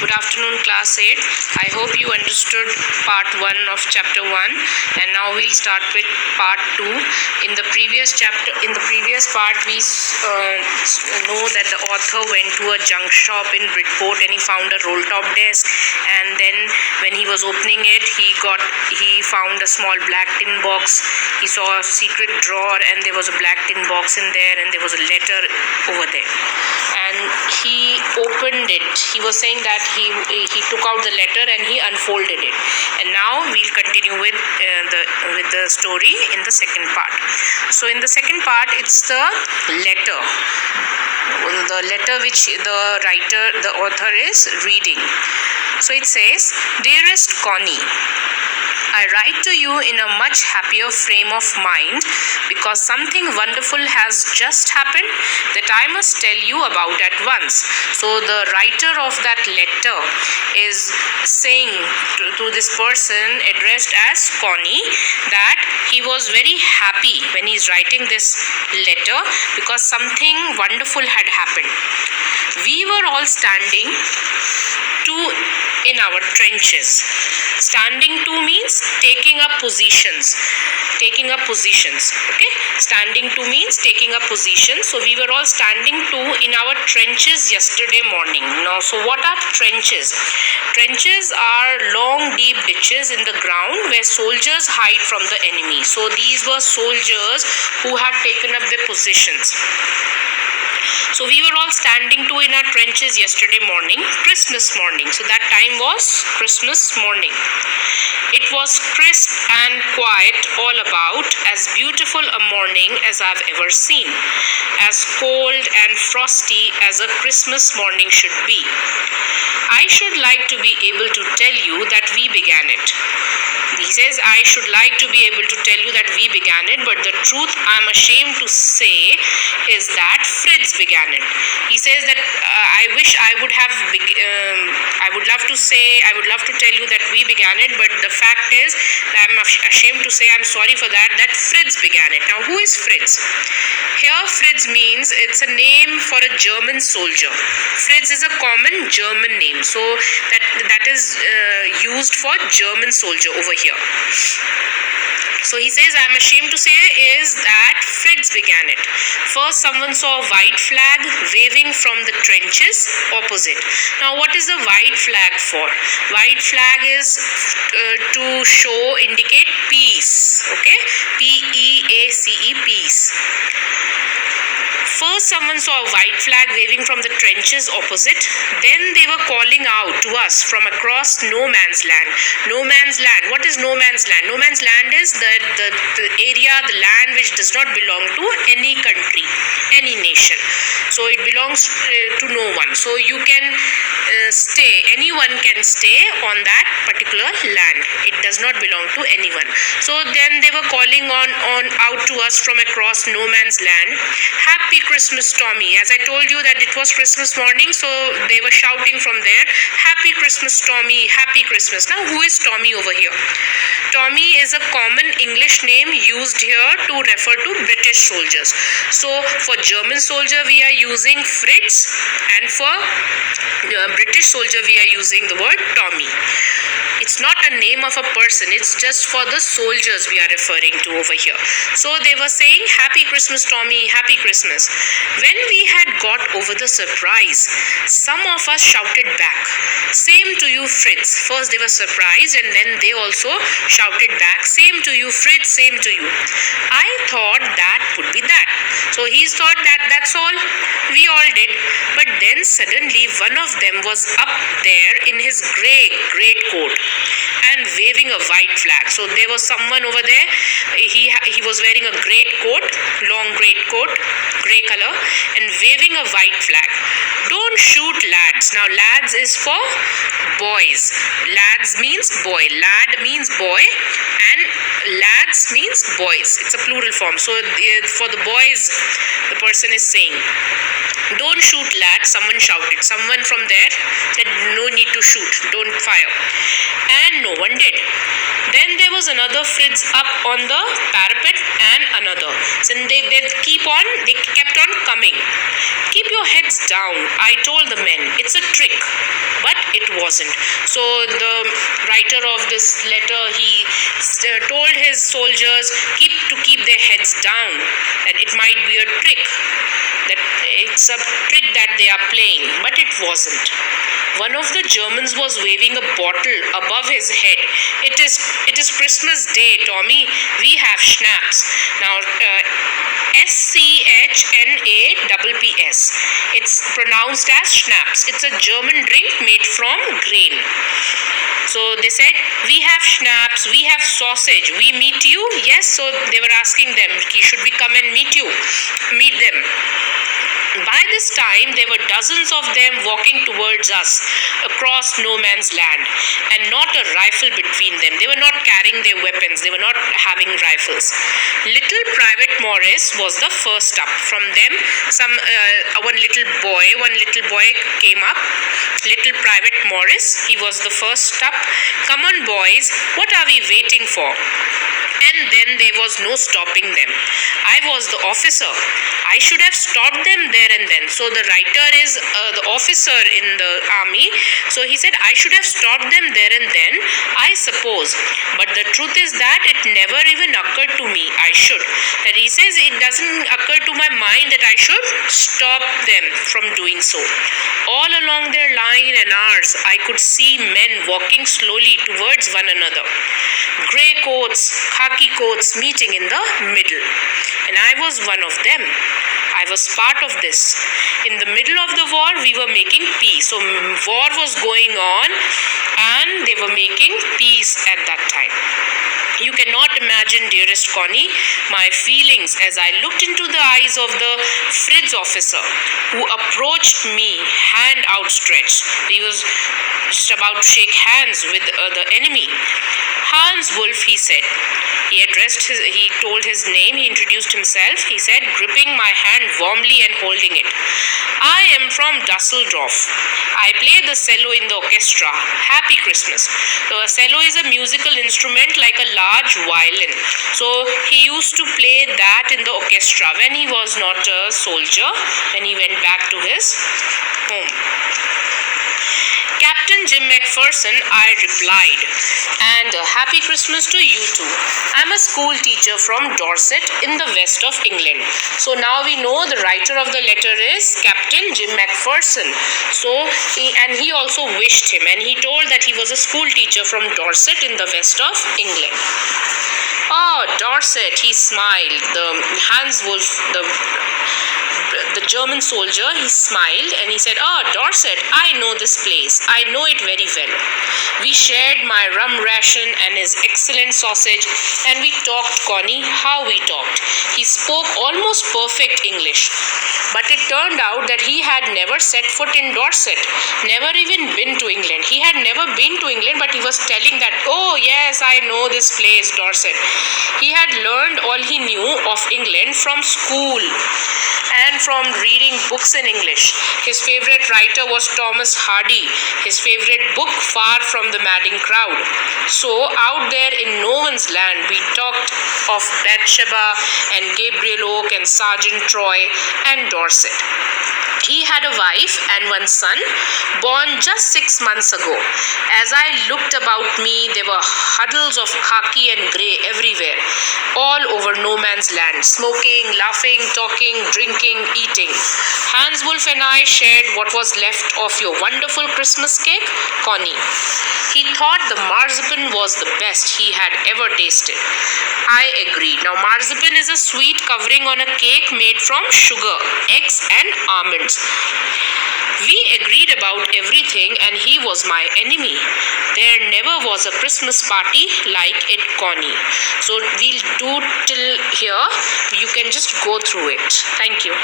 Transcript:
Good afternoon, class 8. I hope you understood part 1 of chapter 1, and now we'll start with part 2. In the previous part, we know that the author went to a junk shop in Bridport and he found a roll top desk, and then when he was opening it, he found a small black tin box. He saw a secret drawer and there was a black tin box in there, and there was a letter over there, and he opened it. He was saying that he took out the letter and he unfolded it. And now we'll continue with the story in the second part. So in the second part, it's the letter which the author is reading. So it says, "Dearest Connie, I write to you in a much happier frame of mind because something wonderful has just happened that I must tell you about at once." So the writer of that letter is saying to this person addressed as Connie that he was very happy when he's writing this letter because something wonderful had happened. "We were all standing in our trenches." Standing to means taking up positions. Okay, standing to means taking up positions. So we were all standing in our trenches yesterday morning. Now, so what are trenches? Trenches are long, deep ditches in the ground where soldiers hide from the enemy. So these were soldiers who had taken up their positions. So we were all standing in our trenches yesterday morning, Christmas morning. So that time was Christmas morning. It was crisp and quiet all about, as beautiful a morning as I've ever seen, as cold and frosty as a Christmas morning should be. I should like to be able to tell you that we began it. He says, I should like to be able to tell you that we began it, but the truth I'm ashamed to say is that Fritz began it. He says that I wish I would love to tell you that we began it, but the fact is that I'm ashamed to say, I'm sorry for that Fritz began it. Now, who is Fritz? Here, Fritz means it's a name for a German soldier. Fritz is a common German name, so that is used for German soldier over here. So he says, I'm ashamed to say is that Fritz began it. First, someone saw a white flag waving from the trenches opposite. Now, what is a white flag for? White flag is to indicate peace. Okay, P-E-A-C-E, peace. First, someone saw a white flag waving from the trenches opposite. Then they were calling out to us from across no man's land. No man's land. What is no man's land? No man's land is the area, the land which does not belong to any country, any nation. So it belongs to no one. So you can anyone can stay on that particular land. It does not belong to anyone. So then they were calling out to us from across no man's land, "Happy Christmas, Tommy." As I told you that it was Christmas morning, so they were shouting from there, "Happy Christmas, Tommy, happy Christmas." Now, who is Tommy over here? Tommy is a common English name used here to refer to British soldiers. So for German soldier, we are using Fritz, and for British soldier, we are using the word Tommy. It's not a name of a person, it's just for the soldiers we are referring to over here. So they were saying, "Happy Christmas, Tommy, happy Christmas." When we had got over the surprise, some of us shouted back, "Same to you, Fritz." First they were surprised, and then they also shouted back, "Same to you, Fritz, same to you." I thought that would be that. So he thought that that's all. We all did. But then suddenly one of them was up there in his great coat and waving a white flag. So there was someone over there. He was wearing a long great coat, grey color, and waving a white flag. "Don't shoot, lads." Now, lads is for boys. Lads means boy. Lad means boy, and lads means boys. It's a plural form. So for the boys, the person is saying, "Don't shoot, lads," someone shouted. Someone from there said, "No need to shoot, don't fire." And no one did. Then there was another Fritz up on the parapet, and another. So they kept on coming. "Keep your heads down," I told the men. "It's a trick." But it wasn't. So the writer of this letter, he told his soldiers to keep their heads down, that it might be a trick, that it's a trick that they are playing, but it wasn't. One of the Germans was waving a bottle above his head. It is Christmas Day, Tommy. We have schnapps. Now, SCHNAPPS. It's pronounced as schnapps. It's a German drink made from grain. So they said, we have schnapps, we have sausage, we meet you? Yes, so they were asking them, should we come and meet them? By this time, there were dozens of them walking towards us across no man's land, and not a rifle between them. They were not carrying their weapons. They were not having rifles. Little Private Morris was the first up. From them, one little boy came up. Little Private Morris, he was the first up. Come on, boys, what are we waiting for? And then there was no stopping them. I was the officer. I should have stopped them there and then. So the writer is the officer in the army. So he said, I should have stopped them there and then, I suppose. But the truth is that it never even occurred to me I should. That he says, it doesn't occur to my mind that I should stop them from doing so. All along their line and ours, I could see men walking slowly towards one another. Grey coats, khaki coats meeting in the middle. And I was one of them. I was part of this. In the middle of the war, we were making peace. So war was going on and they were making peace at that time. You cannot imagine, dearest Connie, my feelings as I looked into the eyes of the Fritz officer who approached me, hand outstretched. He was just about to shake hands with the enemy. Hans Wolf, he said. He told his name, he introduced himself. He said, gripping my hand warmly and holding it. I am from Dusseldorf. I play the cello in the orchestra. Happy Christmas. The cello is a musical instrument like a large violin. So he used to play that in the orchestra when he was not a soldier, when he went back to his home. Captain Jim McPherson, I replied, and happy Christmas to you too. I'm a school teacher from Dorset in the west of England. So now we know the writer of the letter is Captain Jim McPherson. So he also wished him, and he told that he was a school teacher from Dorset in the west of England. Oh, Dorset, he smiled. The Hans Wolf, the German soldier, he smiled and he said, Dorset, I know this place. I know it very well. We shared my rum ration and his excellent sausage, and we talked, Connie, how we talked. He spoke almost perfect English. But it turned out that he had never set foot in Dorset, never even been to England. He had never been to England, but he was telling that, oh yes, I know this place, Dorset. He had learned all he knew of England from school and from reading books in English. His favorite writer was Thomas Hardy. His favorite book, Far from the Madding Crowd. So out there in no one's land, we talked of Bathsheba and Gabriel Oak and Sergeant Troy and Dorset. He had a wife and one son, born just 6 months ago. As I looked about me, there were huddles of khaki and grey everywhere, all over no man's land, smoking, laughing, talking, drinking, eating. Hans Wolf and I shared what was left of your wonderful Christmas cake, Connie. He thought the marzipan was the best he had ever tasted. I agreed. Now, marzipan is a sweet covering on a cake made from sugar, eggs, and almonds. We agreed about everything, and he was my enemy. There never was a Christmas party like it, Connie. So we'll do till here. You can just go through it. Thank you.